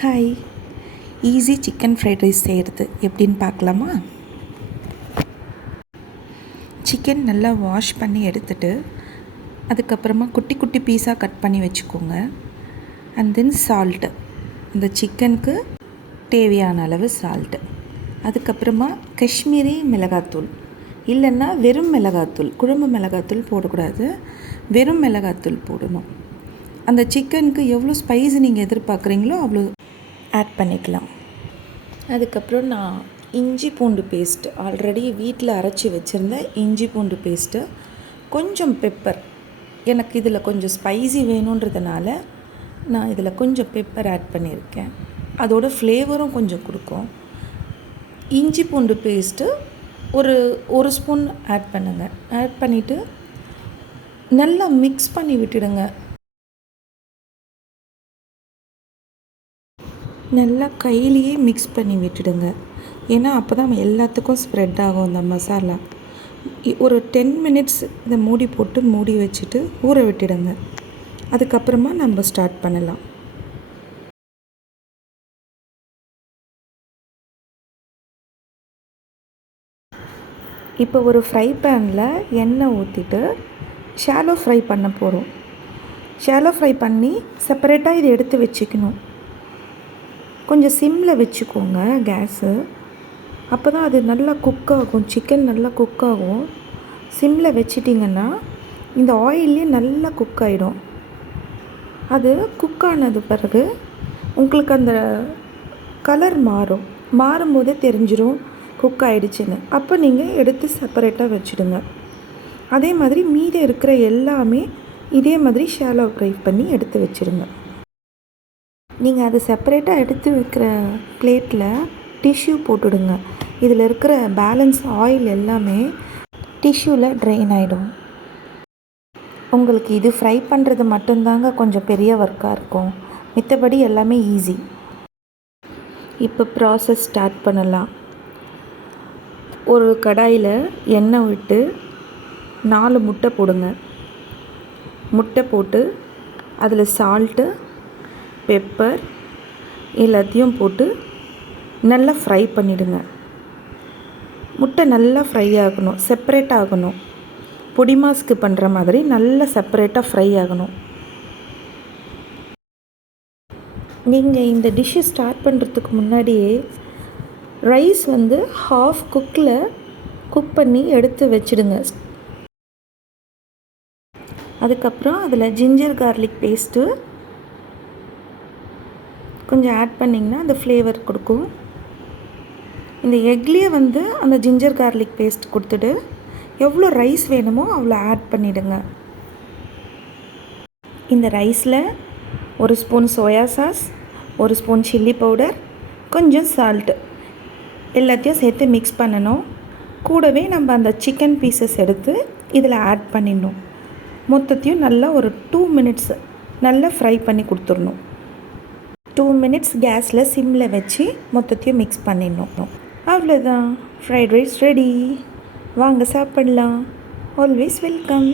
Hi, easy chicken fried rice செய்கிறது எப்படின்னு பார்க்கலாமா? சிக்கன் நல்லா வாஷ் பண்ணி எடுத்துட்டு அதுக்கப்புறமா குட்டி குட்டி பீஸாக கட் பண்ணி வச்சுக்கோங்க. அண்ட் தென் சால்ட்டு, இந்த சிக்கனுக்கு தேவையான அளவு சால்ட்டு. அதுக்கப்புறமா காஷ்மீரி மிளகாத்தூள், இல்லைன்னா வெறும் மிளகாத்தூள், குழம்பு மிளகாத்தூள் போடக்கூடாது, வெறும் மிளகாத்தூள் போடணும். அந்த சிக்கனுக்கு எவ்வளோ ஸ்பைஸ் நீங்கள் எதிர்பார்க்குறீங்களோ அவ்வளோ ஆட் பண்ணிக்கலாம். அதுக்கப்புறம் நான் இஞ்சி பூண்டு பேஸ்ட்டு ஆல்ரெடி வீட்டில் அரைச்சி வச்சுருந்தேன். இஞ்சி பூண்டு பேஸ்ட்டு, கொஞ்சம் பெப்பர், எனக்கு இதில் கொஞ்சம் ஸ்பைசி வேணுன்றதுனால நான் இதில் கொஞ்சம் பெப்பர் ஆட் பண்ணியிருக்கேன். அதோட ஃப்ளேவரும் கொஞ்சம் கொடுக்கும். இஞ்சி பூண்டு பேஸ்ட்டு ஒரு ஸ்பூன் ஆட் பண்ணுங்கள். ஆட் பண்ணிவிட்டு நல்லா மிக்ஸ் பண்ணி விட்டுடுங்க. நல்லா கையிலேயே மிக்ஸ் பண்ணி விட்டுடுங்க. ஏன்னா அப்போ தான் எல்லாத்துக்கும் ஸ்ப்ரெட் ஆகும் அந்த மசாலா. ஒரு 10 மினிட்ஸ் இதை மூடி போட்டு மூடி வச்சுட்டு ஊற விட்டுடுங்க. அதுக்கப்புறமா நம்ம ஸ்டார்ட் பண்ணலாம். இப்போ ஒரு ஃப்ரை பேனில் எண்ணெய் ஊற்றிட்டு ஷாலோ ஃப்ரை பண்ண போகிறோம். ஷாலோ ஃப்ரை பண்ணி செப்பரேட்டாக இதை எடுத்து வச்சுக்கணும். கொஞ்சம் சிம்மில் வச்சுக்கோங்க கேஸு. அப்போ தான் அது நல்லா குக் ஆகும், சிக்கன் நல்லா குக் ஆகும். சிம்மில் வச்சிட்டிங்கன்னா இந்த ஆயிலே நல்லா குக் ஆகிடும். அது குக் ஆனது பிறகு உங்களுக்கு அந்த கலர் மாறும்போதே தெரிஞ்சிடும் குக் ஆகிடுச்சின்னு. அப்போ நீங்கள் எடுத்து செப்பரேட்டாக வச்சுடுங்க. அதே மாதிரி மீதி இருக்கிற எல்லாமே இதே மாதிரி ஷாலோ ஃப்ரை பண்ணி எடுத்து வச்சுடுங்க. நீங்கள் அதை செப்பரேட்டாக எடுத்து வைக்கிற பிளேட்டில் டிஷ்யூ போட்டுடுங்க. இதில் இருக்கிற பேலன்ஸ் ஆயில் எல்லாமே டிஷ்யூவில் ட்ரெயின் ஆகிடும். உங்களுக்கு இது ஃப்ரை பண்ணுறது மட்டும்தாங்க கொஞ்சம் பெரிய ஒர்க்காக இருக்கும், மித்தபடி எல்லாமே ஈஸி. இப்போ ப்ராசஸ் ஸ்டார்ட் பண்ணலாம். ஒரு கடாயில் எண்ணெய் விட்டு 4 முட்டை போடுங்க. முட்டை போட்டு அதில் சால்ட்டு, பெப்பர் எல்லாத்தையும் போட்டு நல்லா ஃப்ரை பண்ணிவிடுங்க. முட்டை நல்லா ஃப்ரை ஆகணும், செப்பரேட் ஆகணும். பொடி மாஸ்க்கு பண்ணுற மாதிரி நல்லா செப்பரேட்டாக ஃப்ரை ஆகணும். நீங்கள் இந்த டிஷ்ஷு ஸ்டார்ட் பண்ணுறதுக்கு முன்னாடியே ரைஸ் ஹாஃப் குக்கில் குக் பண்ணி எடுத்து வச்சுடுங்க. அதுக்கப்புறம் அதில் ஜிஞ்சர் கார்லிக் பேஸ்ட்டு கொஞ்சம் ஆட் பண்ணிங்கன்னா அந்த ஃப்ளேவர் கொடுக்கும். இந்த எக்லேயே அந்த ஜிஞ்சர் கார்லிக் பேஸ்ட் கொடுத்துட்டு எவ்வளோ ரைஸ் வேணுமோ அவ்வளோ ஆட் பண்ணிவிடுங்க. இந்த ரைஸில் 1 spoon soya sauce, 1 spoon chilli powder, கொஞ்சம் சால்ட்டு எல்லாத்தையும் சேர்த்து மிக்ஸ் பண்ணணும். கூடவே நம்ம அந்த சிக்கன் பீசஸ் எடுத்து இதில் ஆட் பண்ணிடணும். மொத்தத்தையும் நல்லா ஒரு 2 மினிட்ஸ் நல்லா ஃப்ரை பண்ணி கொடுத்துடணும். 2 மினிட்ஸ் கேஸில் சிம்மில் வச்சு மொத்தத்தையும் மிக்ஸ் பண்ணிடணும். அவ்வளோதான், ஃப்ரைட் ரைஸ் ரெடி. வாங்க சாப்பிடலாம். Always welcome.